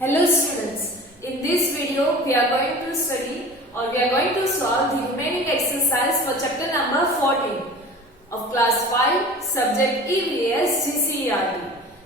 Hello students, in this video we are going to study or we are going to solve the remaining exercise for chapter number 14 of class 5 subject EVS GCERT.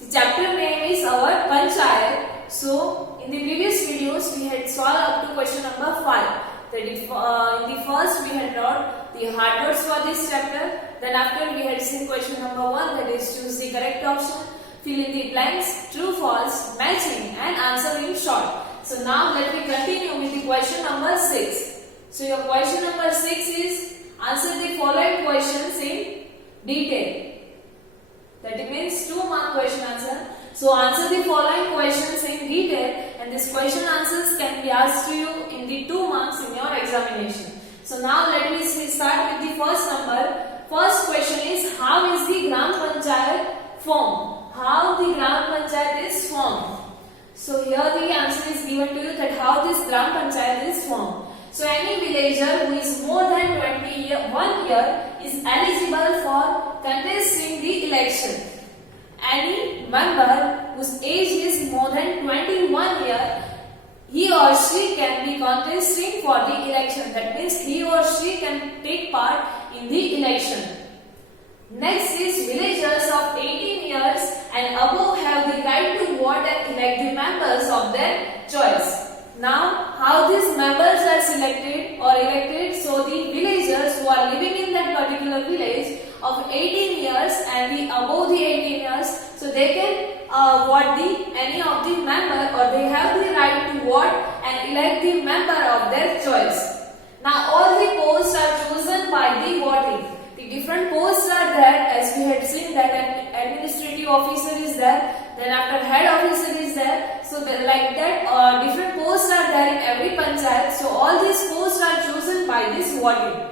The chapter name is our Panchayat. So in the previous videos we had solved up to question number 5. That is, in the first we had wrote the hard words for this chapter. Then after we had seen question number 1, that is choose the correct option, fill in the blanks, true, false, matching and answer in short. So now let me continue with the question number 6. So your question number 6 is answer the following questions in detail. That means 2 mark question answer. So answer the following questions in detail and this question answers can be asked to you in the 2 marks in your examination. So now let me start with the first number. First question is how is the Gram Panchayat formed? How the Gram Panchayat is formed. So here the answer is given to you that how this Gram Panchayat is formed. So any villager who is more than 21 year is eligible for contesting the election. Any member whose age is more than 21 year, he or she can be contesting for the election. That means he or she can take part in the election. Next is villagers of 18 years and above have the right to vote and elect the members of their choice. Now, how these members are selected or elected? So the villagers who are living in that particular village of 18 years and the above the 18 years, so they can vote any of the member, or they have the right to vote and elect the member of their choice. Now all the posts are chosen by the voting. The different posts are there, as we had seen that an administrative officer is there, then after head officer is there. So like that different posts are there in every panchayat. So all these posts are chosen by this voting.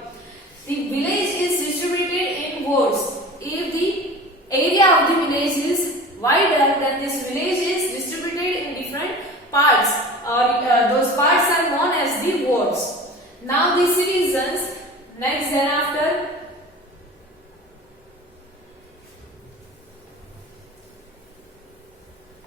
The village is distributed in wards. If the area of the village is wider, then this village is distributed in different parts, or those parts are known as the wards. Now the citizens, next then after,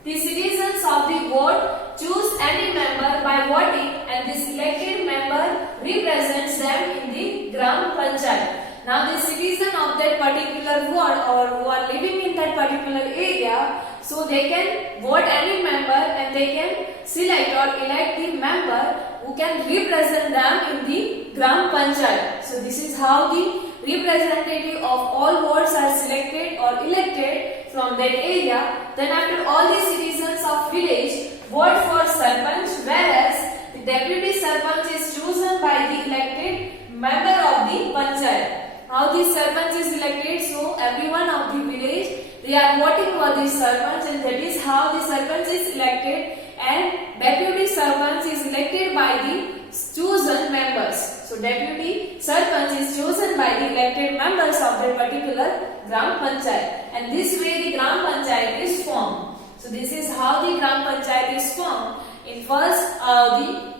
the citizens of the ward choose any member by voting and this elected member represents them in the Gram Panchayat. Now the citizen of that particular ward or who are living in that particular area, so they can vote any member and they can select or elect the member who can represent them in the Gram Panchayat. So this is how the representative of all wards are selected or elected from that area. Then after all the citizens of village vote for Sarpanch, whereas the deputy Sarpanch is chosen by the elected member of the Panchayat. How the Sarpanch is elected? So everyone of the village, they are voting for the Sarpanch, and that is how the Sarpanch is elected, and deputy Sarpanch is elected by the chosen members. So deputy Sarpanch is chosen by the elected members of the particular Gram Panchayat, and this way the Gram Panchayat is formed. So this is how the Gram Panchayat is formed. In first, the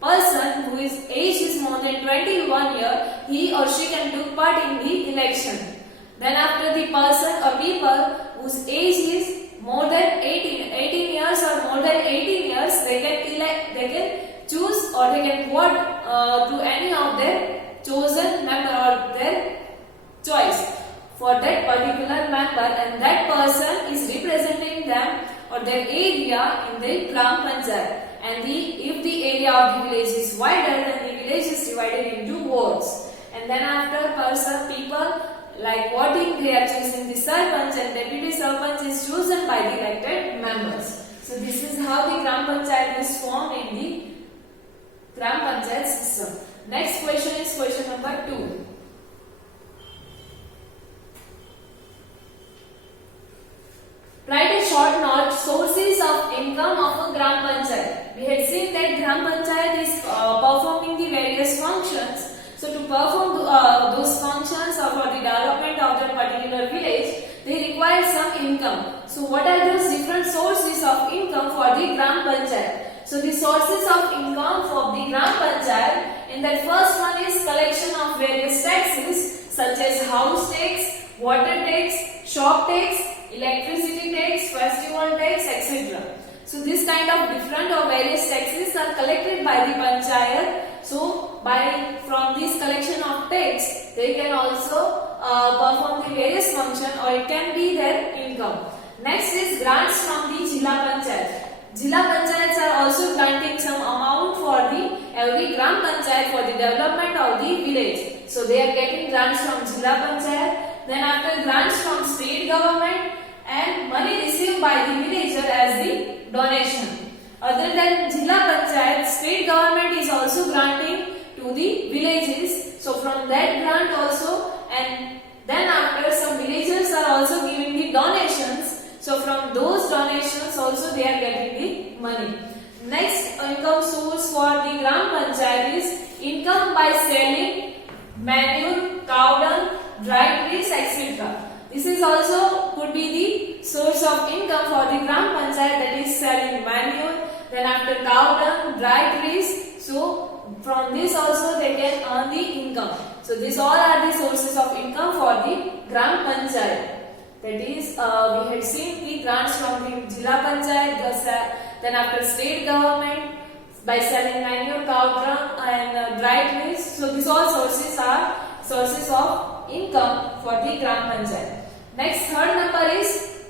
person who is age is more than 21 year, he or she can take part in the election. Then after the person or people whose age is more than 18 years or more than 18 years, they can choose or they can vote to any of their chosen member or their choice for that particular member, and that person is representing them or their area in the Gram Panchayat. And if the area of the village is wider, then the village is divided into wards. And then after people like voting, they are choosing the Sarpanch, and deputy Sarpanch is chosen by the elected members. So this is how the Gram Panchayat is formed in the Gram Panchayat system. Next question is question number 2. Write a short note, sources of income of a Gram Panchayat. We had seen that Gram Panchayat is performing the various functions. So to perform those functions or for the development of the particular village, they require some income. So what are those different sources of income for the Gram Panchayat? So the sources of income for the Gram Panchayat, in that first one is collection of various taxes such as house tax, water tax, shop tax, electricity tax, festival tax, etc. So this kind of different or various taxes are collected by the panchayat. So from this collection of tax, they can also perform the various function, or it can be their income. Next is grants from the Jilla Panchayat. Jilla Panchayats are also granting some amount for the every Gram Panchayat for the development of the village. So they are getting grants from Jilla Panchayat. Then after grants from state government and money received by the villager as the donation. Other than Jilla Panchayat, state government is also granting to the villages. So from that grant also, and then after some villagers are also giving the donations. So from those donations also they are getting the money. Next income source for the Gram Panchayat is income by selling manure, cow dung, dry trees, etc. This is also could be the source of income for the Gram Panchayat, that is selling manure, then after cow dung, dry trees. So from this also they can earn the income. So these all are the sources of income for the Gram Panchayat. That is, we had seen the grants from the Jilla Panchayat, then after state government by selling manure, cow dung and dry trees. So these all sources are sources of income for the Gram Panchayat. Next, third number is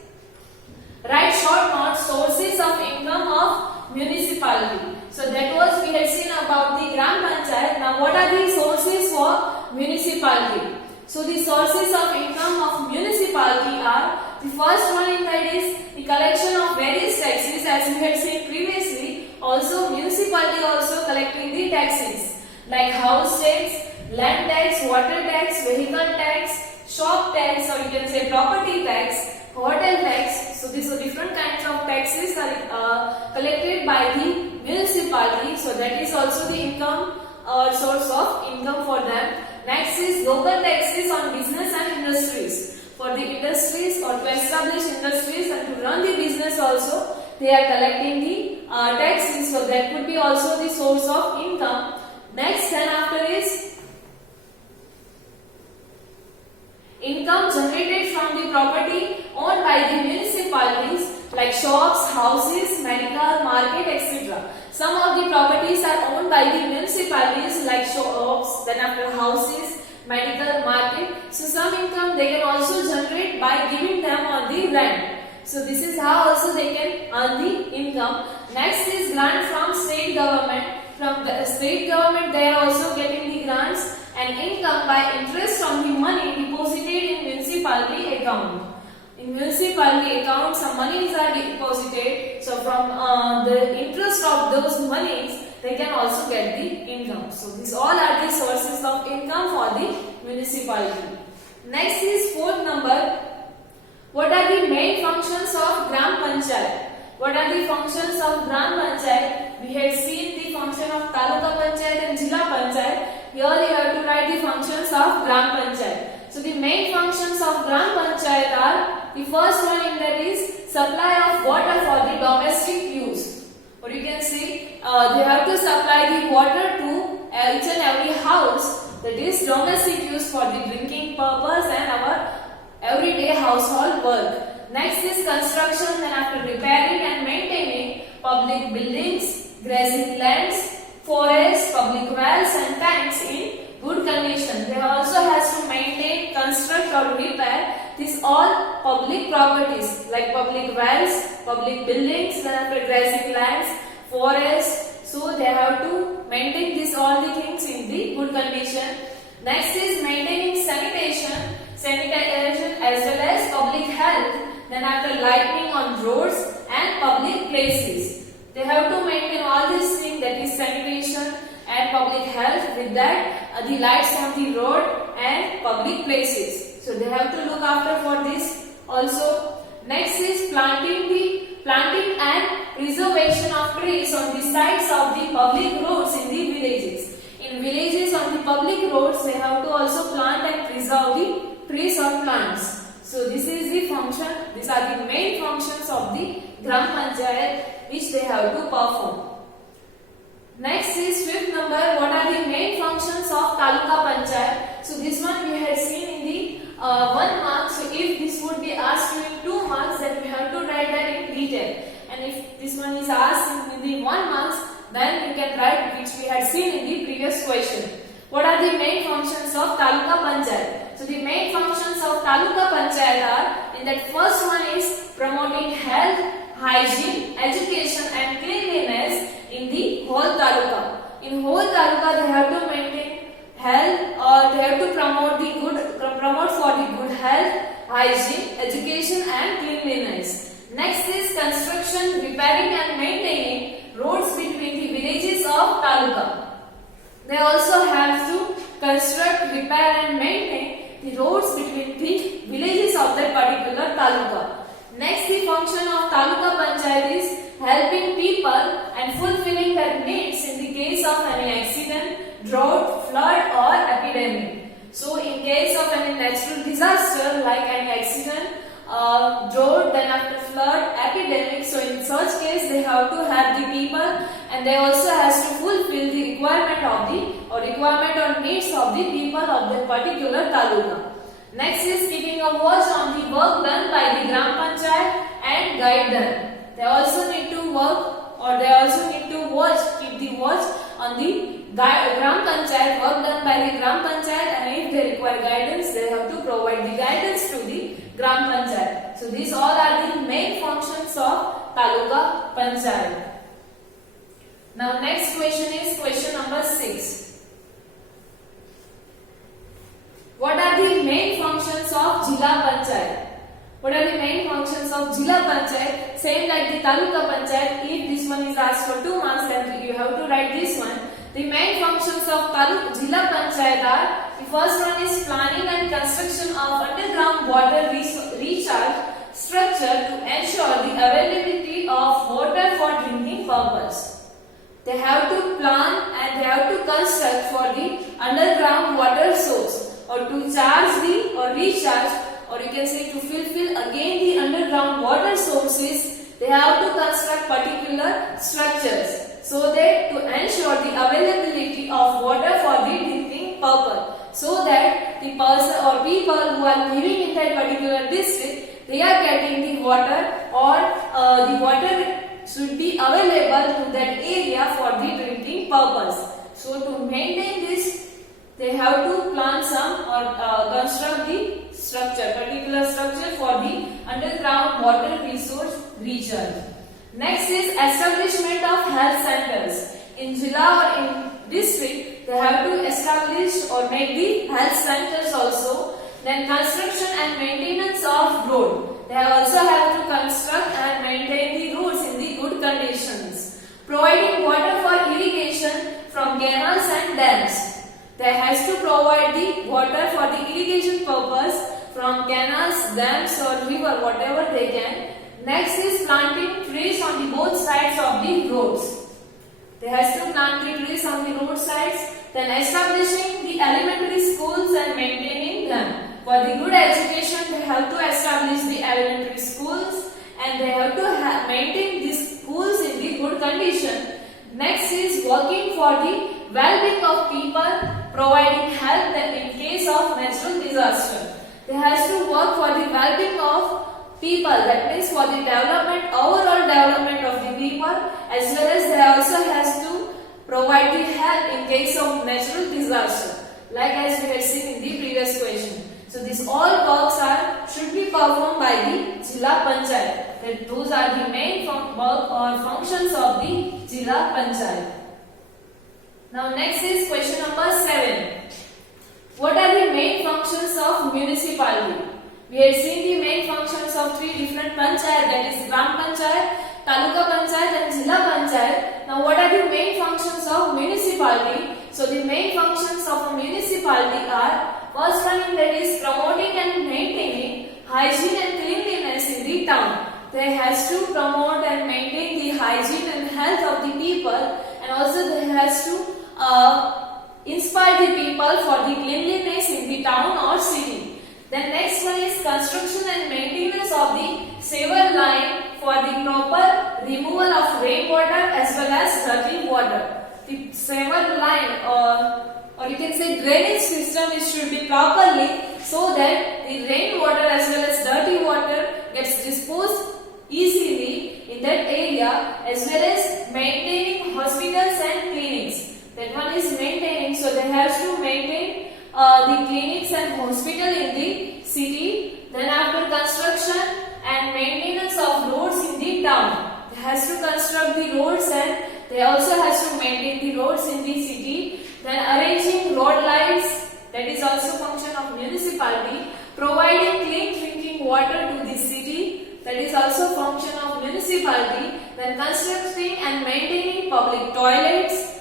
write short notes sources of income of municipality. So that was we had seen about the Gram Panchayat. Now what are the sources for municipality? So the sources of income of municipality are, the first one in that is the collection of various taxes, as we had seen previously. Also municipality also collecting the taxes like house tax, land tax, water tax, vehicle tax, shop tax, or you can say property tax, hotel tax. So these are different kinds of taxes are collected by the municipality. So that is also the income or source of income for them. Next is local taxes on business and industries. For the industries or to establish industries and to run the business also, they are collecting the taxes. So that could be also the source of income. Next, then after is income generated from the property owned by the municipalities like shops, houses, medical, market, etc. Some of the properties are owned by the municipalities like shops, then after houses, medical, market. So some income they can also generate by giving them on the rent. So this is how also they can earn the income. Next is grant from state government. From the state government they are also getting the grants and income by interest on the money deposited in municipality account. In municipality account some monies are deposited, so from the interest of those monies they can also get the income. So these all are the sources of income for the municipality. Next is fourth number. What are the main functions of Gram Panchayat? What are the functions of Gram Panchayat? We had seen the function of Taluka Panchayat and Jilla Panchayat. Here you have to write the functions of Gram Panchayat. So the main functions of Gram Panchayat are, the first one in that is supply of water for the domestic use. Or you can see they have to supply the water to each and every house, that is domestic use for the drinking purpose and our everyday household work. Next is construction, then after repairing and maintaining public buildings, grazing lands, forests, public wells and tanks in good condition. They also has to maintain, construct or repair these all public properties like public wells, public buildings, then after grazing lands, forests. So they have to maintain these all the things in the good condition. Next is maintaining sanitation as well as public health. Then after lighting on roads and public places. They have to maintain all these things, that is sanitation and public health, with that the lights on the road and public places. So they have to look after for this also. Next is planting and preservation of trees on the sides of the public roads in the villages. In villages on the public roads they have to also plant and preserve the trees or plants. So this is the function, these are the main functions of the Gram Panchayat which they have to perform. Next is fifth number, what are the main functions of Taluka Panchayat? So this one we had seen in the 1 mark. So if this would be asked you in 2 marks, then we have to write that in detail. And if this one is asked in the 1 marks, then you can write which we had seen in the previous question. What are the main functions of Taluka Panchayat? So the main functions of Taluka Panchayat are, in that first one is promoting health, hygiene, education and cleanliness in the whole taluka. In whole taluka they have to maintain health, or they have to promote for the good health, hygiene, education and cleanliness. Next is construction, repairing and maintaining roads between the villages of taluka. They also have to construct, repair and maintain the roads between the villages of that particular taluka. Next, the function of Taluka Panchayat is helping people and fulfilling their needs in the case of any accident, drought, flood or epidemic. So, in case of any natural disaster like any accident, drought, then after flood, epidemic, so in such case they have to have the people and they also has to fulfill the requirement or needs of the people of that particular taluka. Next is keeping a watch on the work done by the Gram Panchayat and guide them. They also need to work, or they also need to keep the watch on the Gram Panchayat, work done by the Gram Panchayat, and if they require guidance, they have to provide the guidance to the Gram Panchayat. So these all are the main functions of Taluka Panchayat. Now next question is question number 6. What are the main functions of Jila Panchayat? What are the main functions of Jila Panchayat? Same like the Taluka Panchayat, if this one is asked for 2 marks, then you have to write this one. The main functions of Jila Panchayat are, the first one is planning and construction of underground water recharge structure to ensure the availability of water for drinking purpose. They have to plan and they have to construct for the underground water source, or to charge or recharge, or you can say to fulfill again the underground water sources, they have to construct particular structures so that to ensure the availability of water for the drinking purpose, so that the person or people who are living in that particular district, they are getting the water, or the water should be available to that area for the drinking purpose. So to maintain this, they have to plan some or construct the particular structure for the underground water resource recharge. Next is establishment of health centers. In Jila or in district, they have to establish or make the health centers also. Then construction and maintenance of road. They also have to construct and maintain the roads in the good conditions. Providing water for irrigation from canals and dams. They has to provide the water for the irrigation purpose from canals, dams or river, whatever they can. Next is planting trees on the both sides of the roads. They has to plant the trees on the road sides. Then establishing the elementary schools and maintaining them. For the good education, they have to establish the elementary schools and they have to maintain these schools in the good condition. Next is working for the well-being of people, providing help them in case of natural disaster. They has to work for the well-being of people, that means for the overall development of the people, as well as they also has to provide the help in case of natural disaster, like as we had seen in the previous question. So these all works should be performed by the Jila Panchayat. That those are the main work or functions of the Jila Panchayat. Now next is question number 7. What are the main functions of municipality? We have seen the main functions of 3 different panchayat, that is Gram Panchayat, Taluka Panchayat and Jila Panchayat. Now what are the main functions of municipality? So the main functions of a municipality are, first one that is promoting and maintaining hygiene and cleanliness in the town. They has to promote and maintain the hygiene and health of the people, and also they has to inspire the people for the cleanliness in the town or city. Then next one is construction and maintenance of the sewer line for the proper removal of rainwater as well as dirty water. The sewer line or you can say drainage system should be properly, so that the rainwater as well as dirty water gets disposed easily in that area area as well as maintaining hospitals and clinics. That one is maintaining, so they have to maintain the clinics and hospital in the city. Then after construction and maintenance of roads in the town. They has to construct the roads and they also has to maintain the roads in the city. Then arranging road lights, that is also function of municipality. Providing clean drinking water to the city, that is also function of municipality. Then constructing and maintaining public toilets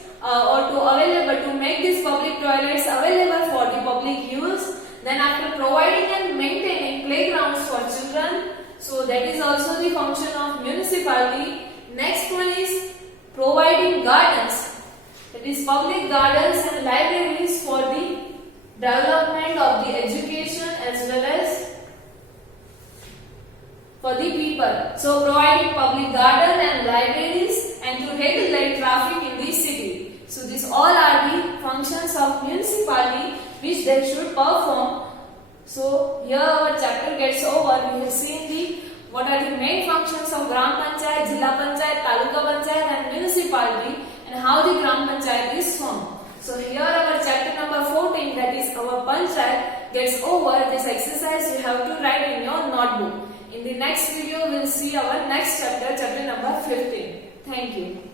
to make these public toilets available for the public use. Then after providing and maintaining playgrounds for children, so that is also the function of municipality. Next one is providing gardens, that is public gardens and libraries for the development of the education as well as for the people. So providing public garden and libraries and to regulate traffic in the city. So these all are the functions of municipality which they should perform. So here our chapter gets over. We have seen what are the main functions of Gram Panchayat, Jilla Panchayat, Taluka Panchayat and municipality and how the Gram Panchayat is formed. So here our chapter number 14, that is our Panchayat, gets over. This exercise you have to write in your notebook. In the next video we will see our next chapter, chapter number 15. Thank you.